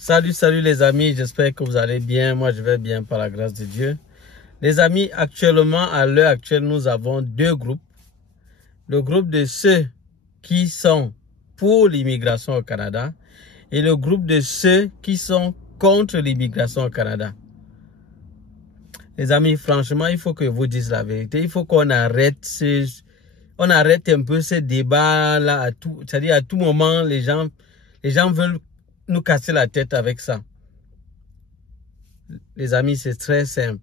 Salut les amis, j'espère que vous allez bien. Moi, je vais bien par la grâce de Dieu. Les amis, actuellement, à l'heure actuelle, nous avons deux groupes. Le groupe de ceux qui sont pour l'immigration au Canada et le groupe de ceux qui sont contre l'immigration au Canada. Les amis, franchement, il faut que je vous dise la vérité. Il faut qu'on arrête un peu ce débat-là. C'est-à-dire à tout moment, les gens veulent nous casser la tête avec ça. Les amis, c'est très simple.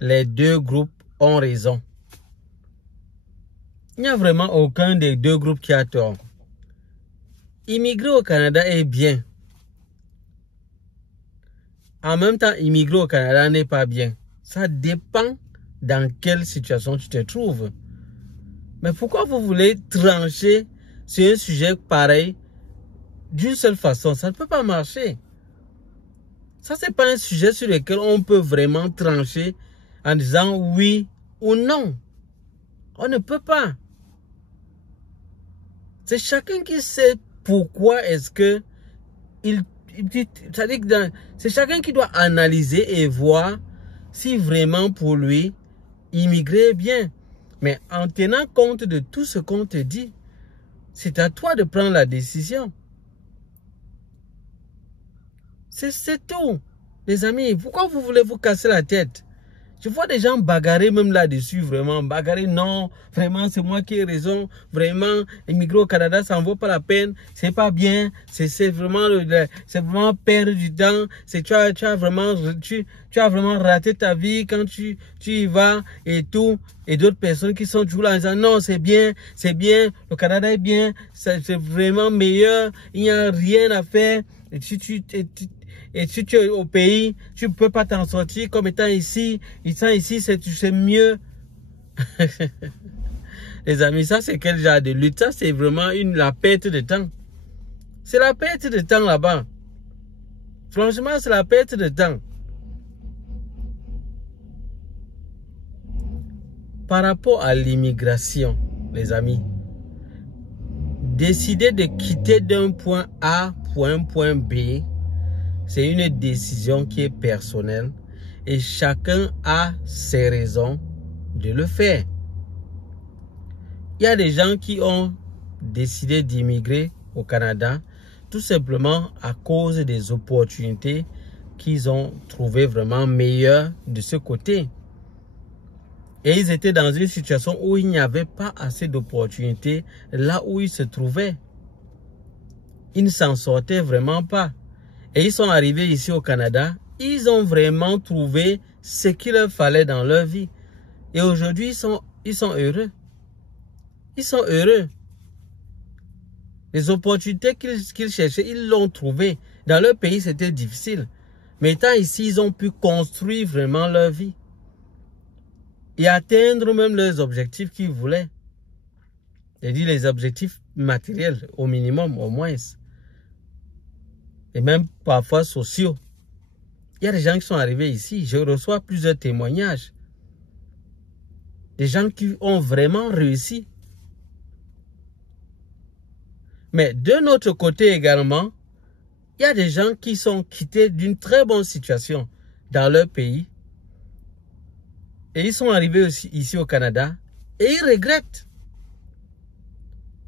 Les deux groupes ont raison. Il n'y a vraiment aucun des deux groupes qui a tort. Immigrer au Canada est bien. En même temps, immigrer au Canada n'est pas bien. Ça dépend dans quelle situation tu te trouves. Mais pourquoi vous voulez trancher sur un sujet pareil d'une seule façon? Ça ne peut pas marcher. Ça, c'est pas un sujet sur lequel on peut vraiment trancher en disant oui ou non. On ne peut pas. C'est chacun qui sait pourquoi est-ce que c'est chacun qui doit analyser et voir si vraiment pour lui, immigrer est bien. Mais en tenant compte de tout ce qu'on te dit, c'est à toi de prendre la décision. C'est tout. Les amis, pourquoi vous voulez vous casser la tête? Je vois des gens bagarrer même là-dessus, vraiment. Bagarrer, non, vraiment, c'est moi qui ai raison. Vraiment, immigrer au Canada, ça en vaut pas la peine. C'est pas bien. C'est vraiment perdre du temps. Tu as vraiment raté ta vie quand tu y vas et tout. Et d'autres personnes qui sont toujours là en disant, non, c'est bien, le Canada est bien, c'est vraiment meilleur, il n'y a rien à faire. Et si tu es au pays, tu ne peux pas t'en sortir comme étant ici. Ici, c'est mieux. Les amis, ça c'est quel genre de lutte? Ça c'est vraiment la perte de temps. C'est la perte de temps là-bas. Franchement, c'est la perte de temps. Par rapport à l'immigration, les amis, décider de quitter d'un point A pour un point B, c'est une décision qui est personnelle et chacun a ses raisons de le faire. Il y a des gens qui ont décidé d'immigrer au Canada tout simplement à cause des opportunités qu'ils ont trouvées vraiment meilleures de ce côté. Et ils étaient dans une situation où il n'y avait pas assez d'opportunités là où ils se trouvaient. Ils ne s'en sortaient vraiment pas. Et ils sont arrivés ici au Canada, ils ont vraiment trouvé ce qu'il leur fallait dans leur vie. Et aujourd'hui, ils sont heureux. Ils sont heureux. Les opportunités qu'ils cherchaient, ils l'ont trouvé. Dans leur pays, c'était difficile. Mais étant ici, ils ont pu construire vraiment leur vie. Et atteindre même leurs objectifs qu'ils voulaient. C'est-à-dire les objectifs matériels, au minimum, au moins. Et même parfois sociaux. Il y a des gens qui sont arrivés ici. Je reçois plusieurs témoignages. Des gens qui ont vraiment réussi. Mais de notre côté également, il y a des gens qui sont quittés d'une très bonne situation dans leur pays. Et ils sont arrivés aussi ici au Canada. Et ils regrettent.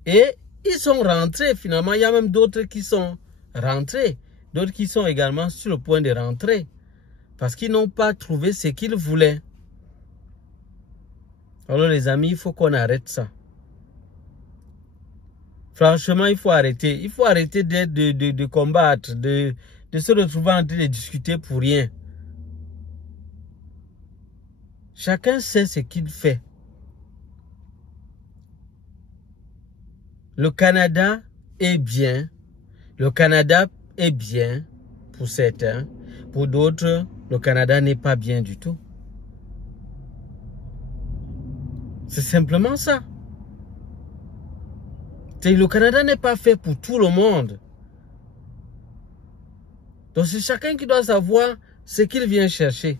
Et ils sont rentrés finalement. Il y a même d'autres qui sont rentrés. D'autres qui sont également sur le point de rentrer. Parce qu'ils n'ont pas trouvé ce qu'ils voulaient. Alors les amis, il faut qu'on arrête ça. Franchement, il faut arrêter. Il faut arrêter de combattre, de se retrouver en train de discuter pour rien. Chacun sait ce qu'il fait. Le Canada est bien. Le Canada est bien pour certains. Pour d'autres, le Canada n'est pas bien du tout. C'est simplement ça. Le Canada n'est pas fait pour tout le monde. Donc c'est chacun qui doit savoir ce qu'il vient chercher.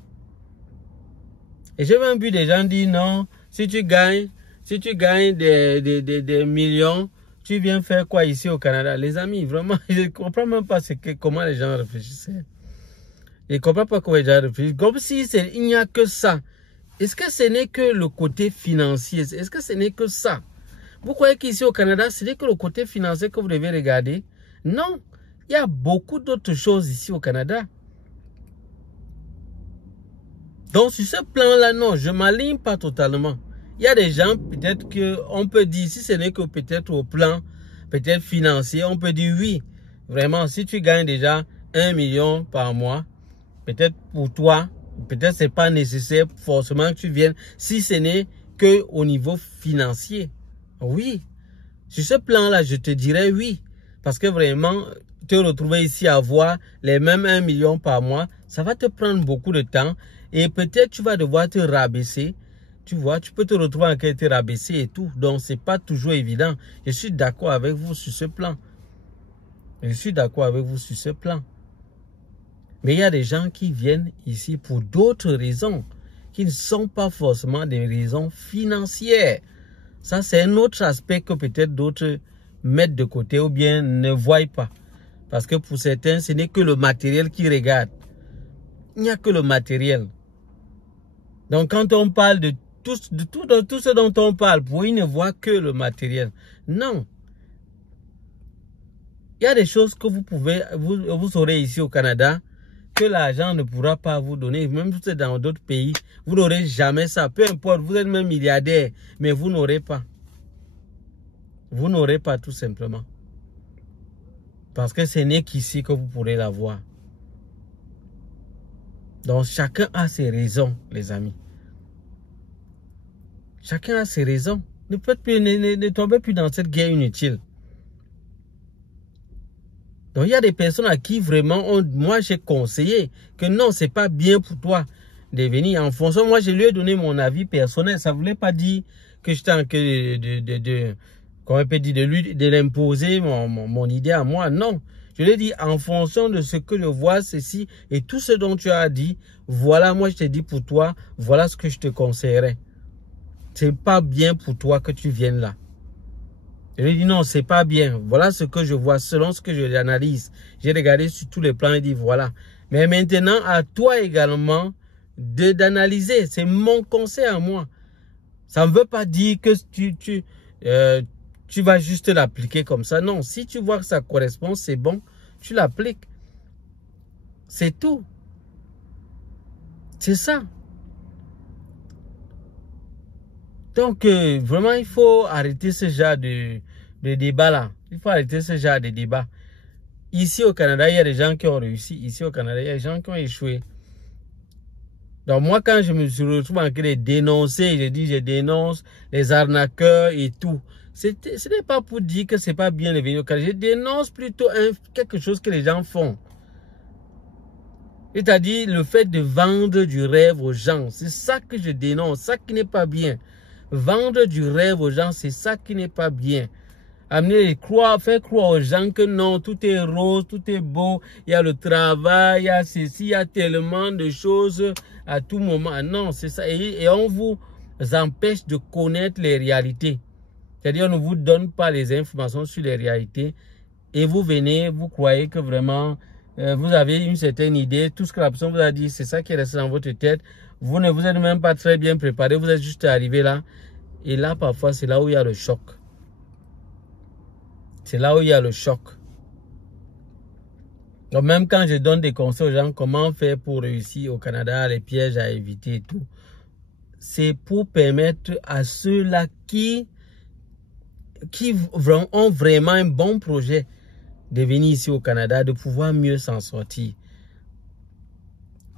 Et j'ai même vu des gens dire non, si tu gagnes des millions, tu viens faire quoi ici au Canada? Les amis, vraiment, je ne comprends même pas comment les gens réfléchissaient. Je ne comprends pas comment les gens réfléchissent. Comme si il n'y a que ça. Est-ce que ce n'est que le côté financier? Est-ce que ce n'est que ça? Vous croyez qu'ici au Canada, ce n'est que le côté financier que vous devez regarder? Non. Il y a beaucoup d'autres choses ici au Canada. Donc, sur ce plan-là, non, je ne m'aligne pas totalement. Il y a des gens, peut-être qu'on peut dire, si ce n'est que peut-être au plan, peut-être financier, on peut dire oui. Vraiment, si tu gagnes déjà 1 million par mois, peut-être pour toi, peut-être ce n'est pas nécessaire forcément que tu viennes, si ce n'est qu'au niveau financier. Oui. Sur ce plan-là, je te dirais oui. Parce que vraiment, te retrouver ici à avoir les mêmes 1 million par mois, ça va te prendre beaucoup de temps. Et peut-être tu vas devoir te rabaisser. Tu vois, tu peux te retrouver en qualité rabaissé et tout. Donc, ce n'est pas toujours évident. Je suis d'accord avec vous sur ce plan. Je suis d'accord avec vous sur ce plan. Mais il y a des gens qui viennent ici pour d'autres raisons, qui ne sont pas forcément des raisons financières. Ça, c'est un autre aspect que peut-être d'autres mettent de côté ou bien ne voient pas. Parce que pour certains, ce n'est que le matériel qui regarde. Il n'y a que le matériel. Donc, quand on parle de tout ce dont on parle, pour ils ne voient que le matériel. Non. Il y a des choses que vous saurez ici au Canada, que l'argent ne pourra pas vous donner. Même si c'est dans d'autres pays, vous n'aurez jamais ça. Peu importe, vous êtes même milliardaire, mais vous n'aurez pas. Vous n'aurez pas tout simplement. Parce que ce n'est qu'ici que vous pourrez l'avoir. Donc, chacun a ses raisons, les amis. Chacun a ses raisons. Ne tombez plus dans cette guerre inutile. Donc, il y a des personnes à qui vraiment, moi, j'ai conseillé que non, c'est pas bien pour toi de venir en fonction. Moi, je lui ai donné mon avis personnel. Ça ne voulait pas dire que j'étais en train de l'imposer mon idée à moi. Non. Je lui ai dit, en fonction de ce que je vois, ceci et tout ce dont tu as dit, voilà, moi, je te dis pour toi, voilà ce que je te conseillerais. C'est pas bien pour toi que tu viennes là. Je lui ai dit non, c'est pas bien. Voilà ce que je vois selon ce que je l'analyse. J'ai regardé sur tous les plans et dit voilà. Mais maintenant, à toi également d'analyser. C'est mon conseil à moi. Ça ne veut pas dire que tu vas juste l'appliquer comme ça. Non, si tu vois que ça correspond, c'est bon, tu l'appliques. C'est tout. C'est ça. Donc, vraiment, il faut arrêter ce genre de débat-là. Il faut arrêter ce genre de débat. Ici au Canada, il y a des gens qui ont réussi. Ici au Canada, il y a des gens qui ont échoué. Donc, moi, quand je me suis retrouvé en train de dénoncer, je dis, je dénonce les arnaqueurs et tout. Ce n'est pas pour dire que ce n'est pas bien de venir au Canada. Je dénonce plutôt quelque chose que les gens font. C'est-à-dire le fait de vendre du rêve aux gens. C'est ça que je dénonce, ça qui n'est pas bien. Vendre du rêve aux gens, c'est ça qui n'est pas bien. Amener faire croire aux gens que non, tout est rose, tout est beau, il y a le travail, il y a ceci, il y a tellement de choses à tout moment. Non, c'est ça. Et on vous empêche de connaître les réalités. C'est-à-dire, on ne vous donne pas les informations sur les réalités. Et vous venez, vous croyez que vraiment, vous avez une certaine idée. Tout ce que la personne vous a dit, c'est ça qui est resté dans votre tête. Vous ne vous êtes même pas très bien préparé. Vous êtes juste arrivé là. Et là, parfois, c'est là où il y a le choc. C'est là où il y a le choc. Donc, même quand je donne des conseils aux gens, comment faire pour réussir au Canada, les pièges à éviter et tout, c'est pour permettre à ceux-là qui ont vraiment un bon projet de venir ici au Canada, de pouvoir mieux s'en sortir.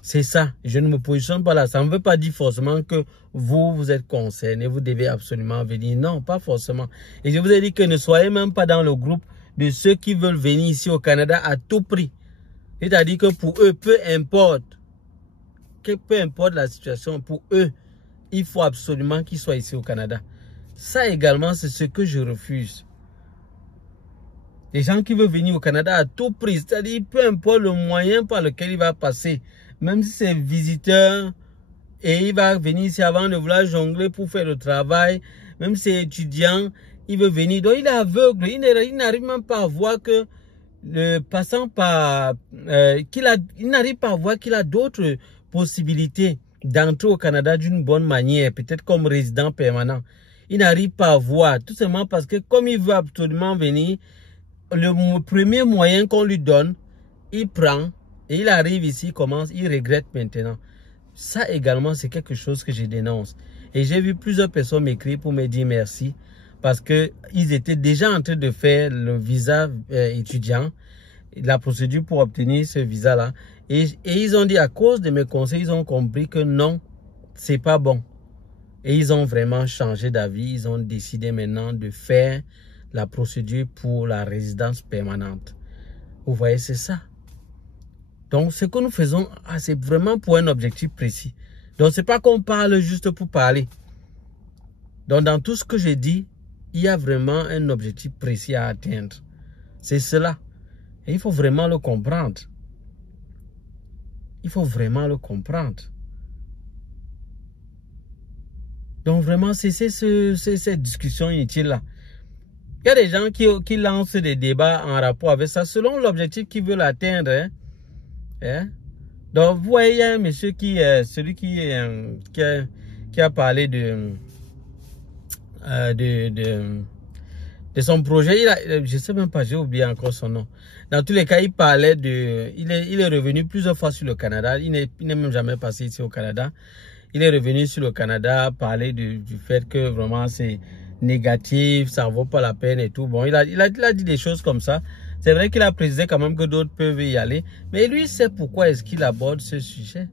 C'est ça. Je ne me positionne pas là. Ça ne veut pas dire forcément que vous êtes concerné, vous devez absolument venir. Non, pas forcément. Et je vous ai dit que ne soyez même pas dans le groupe de ceux qui veulent venir ici au Canada à tout prix. C'est-à-dire que pour eux, peu importe la situation, pour eux, il faut absolument qu'ils soient ici au Canada. Ça également, c'est ce que je refuse. Les gens qui veulent venir au Canada à tout prix, c'est-à-dire peu importe le moyen par lequel il va passer, même si c'est visiteur et il va venir ici avant de vouloir jongler pour faire le travail, même si c'est étudiant, il veut venir. Donc il est aveugle, il n'arrive même pas à voir que passant par il n'arrive pas à voir qu'il a d'autres possibilités d'entrer au Canada d'une bonne manière, peut-être comme résident permanent. Il n'arrive pas à voir, tout simplement parce que comme il veut absolument venir, le premier moyen qu'on lui donne, il prend et il arrive ici, il commence, il regrette maintenant. Ça également, c'est quelque chose que je dénonce. Et j'ai vu plusieurs personnes m'écrire pour me dire merci parce qu'ils étaient déjà en train de faire le visa étudiant, la procédure pour obtenir ce visa-là. Et ils ont dit, à cause de mes conseils, ils ont compris que non, c'est pas bon. Et ils ont vraiment changé d'avis. Ils ont décidé maintenant de faire la procédure pour la résidence permanente. Vous voyez, c'est ça. Donc, ce que nous faisons, c'est vraiment pour un objectif précis. Donc, c'est pas qu'on parle juste pour parler. Donc, dans tout ce que je dis, il y a vraiment un objectif précis à atteindre. C'est cela. Et il faut vraiment le comprendre. Il faut vraiment le comprendre. Donc, vraiment, c'est cette discussion inutile-là. Il y a des gens qui lancent des débats en rapport avec ça, selon l'objectif qu'ils veulent atteindre. Donc, vous voyez, il y a un monsieur celui qui a parlé de son projet. Je ne sais même pas, j'ai oublié encore son nom. Dans tous les cas, il parlait il est revenu plusieurs fois sur le Canada. Il n'est même jamais passé ici au Canada. Il est revenu sur le Canada, parler du fait que vraiment c'est négatif, ça ne vaut pas la peine et tout. Bon, il a dit des choses comme ça. C'est vrai qu'il a précisé quand même que d'autres peuvent y aller. Mais lui, il sait pourquoi est-ce qu'il aborde ce sujet.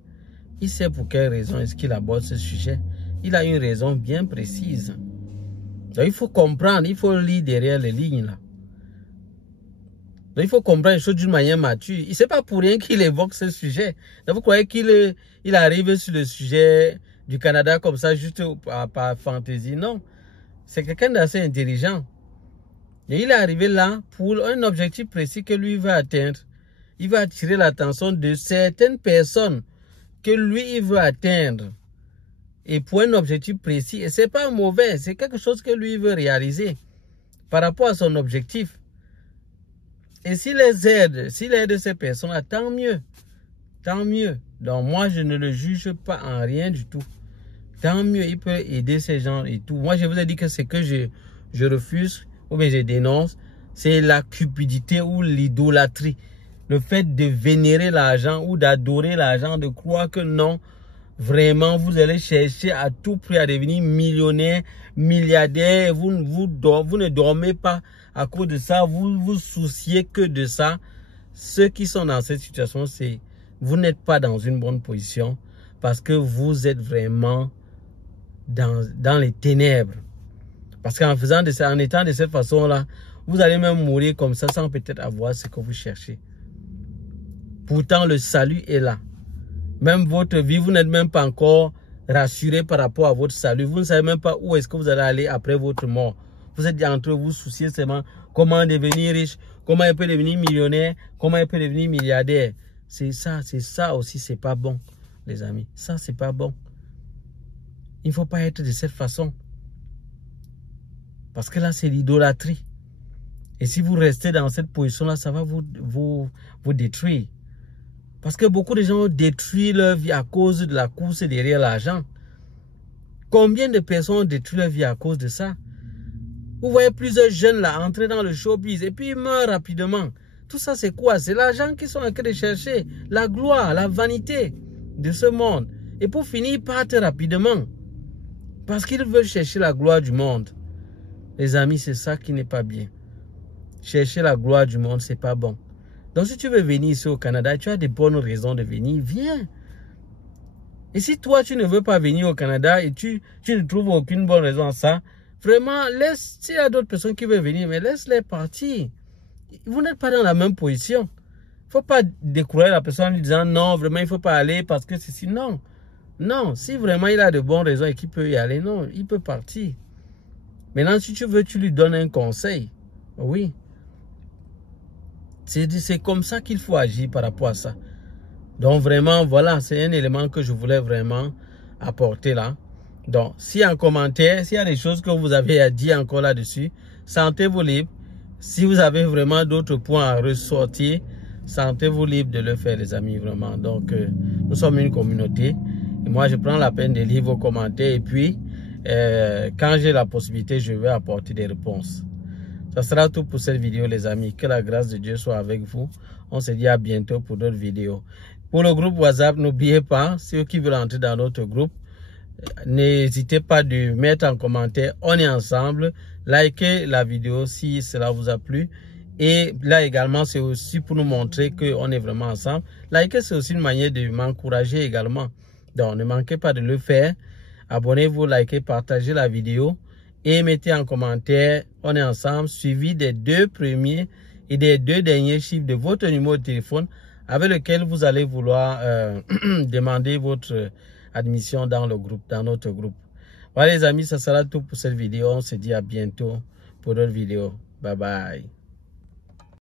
Il sait pour quelle raison est-ce qu'il aborde ce sujet. Il a une raison bien précise. Donc, il faut comprendre, il faut lire derrière les lignes là. Donc, il faut comprendre les choses d'une manière mature. Il ne sait pas pour rien qu'il évoque ce sujet. Donc, vous croyez qu'il arrive sur le sujet du Canada comme ça, juste par fantaisie? Non. C'est quelqu'un d'assez intelligent. Et il est arrivé là pour un objectif précis que lui veut atteindre. Il va attirer l'attention de certaines personnes que lui, il veut atteindre. Et pour un objectif précis. Et ce n'est pas mauvais. C'est quelque chose que lui veut réaliser par rapport à son objectif. Et s'il aide ces personnes-là, tant mieux. Tant mieux. Donc moi, je ne le juge pas en rien du tout. Tant mieux, il peut aider ces gens et tout. Moi, je vous ai dit que ce que je refuse ou bien je dénonce, c'est la cupidité ou l'idolâtrie. Le fait de vénérer l'argent ou d'adorer l'argent, de croire que non, vraiment, vous allez chercher à tout prix à devenir millionnaire, milliardaire. Vous ne dormez pas à cause de ça. Vous vous souciez que de ça. Ceux qui sont dans cette situation, vous n'êtes pas dans une bonne position parce que vous êtes vraiment dans les ténèbres. Parce qu'en faisant de ça, en étant de cette façon-là, vous allez même mourir comme ça sans peut-être avoir ce que vous cherchez. Pourtant, le salut est là. Même votre vie, vous n'êtes même pas encore rassuré par rapport à votre salut. Vous ne savez même pas où est-ce que vous allez aller après votre mort. Vous êtes en train de vous soucier seulement comment devenir riche, comment il peut devenir millionnaire, comment il peut devenir milliardaire. C'est ça aussi, c'est pas bon, les amis. Ça, c'est pas bon. Il ne faut pas être de cette façon. Parce que là, c'est l'idolâtrie. Et si vous restez dans cette position-là, ça va vous détruire. Parce que beaucoup de gens ont détruit leur vie à cause de la course derrière l'argent. Combien de personnes ont détruit leur vie à cause de ça? Vous voyez plusieurs jeunes là entrer dans le showbiz et puis ils meurent rapidement. Tout ça, c'est quoi? C'est l'argent qu'ils sont en train de chercher. La gloire, la vanité de ce monde. Et pour finir, ils partent rapidement. Parce qu'ils veulent chercher la gloire du monde. Les amis, c'est ça qui n'est pas bien. Chercher la gloire du monde, c'est pas bon. Donc si tu veux venir ici au Canada, tu as des bonnes raisons de venir, viens. Et si toi, tu ne veux pas venir au Canada et tu ne trouves aucune bonne raison à ça, vraiment, s'il y a d'autres personnes qui veulent venir, mais laisse-les partir. Vous n'êtes pas dans la même position. Il ne faut pas décourager la personne en lui disant non, vraiment, il ne faut pas aller parce que c'est si. Non. Non, si vraiment il a de bonnes raisons et qu'il peut y aller, non, il peut partir. Maintenant, si tu veux, tu lui donnes un conseil. Oui. C'est comme ça qu'il faut agir par rapport à ça. Donc vraiment, voilà, c'est un élément que je voulais vraiment apporter là. Donc, si en commentaire, s'il y a des choses que vous avez à dire encore là-dessus, sentez-vous libre. Si vous avez vraiment d'autres points à ressortir, sentez-vous libre de le faire, les amis, vraiment. Donc, nous sommes une communauté. Et moi, je prends la peine de lire vos commentaires. Et puis, quand j'ai la possibilité, je vais apporter des réponses. Ça sera tout pour cette vidéo, les amis. Que la grâce de Dieu soit avec vous. On se dit à bientôt pour d'autres vidéos. Pour le groupe WhatsApp, n'oubliez pas, ceux qui veulent entrer dans notre groupe, n'hésitez pas de mettre en commentaire, on est ensemble. Likez la vidéo si cela vous a plu. Et là également, c'est aussi pour nous montrer qu'on est vraiment ensemble. Likez, c'est aussi une manière de m'encourager également. Donc, ne manquez pas de le faire. Abonnez-vous, likez, partagez la vidéo. Et mettez en commentaire, on est ensemble, suivi des 2 premiers et des 2 derniers chiffres de votre numéro de téléphone avec lequel vous allez vouloir demander votre admission dans le groupe, dans notre groupe. Voilà les amis, ça sera tout pour cette vidéo. On se dit à bientôt pour d'autres vidéos. Bye bye.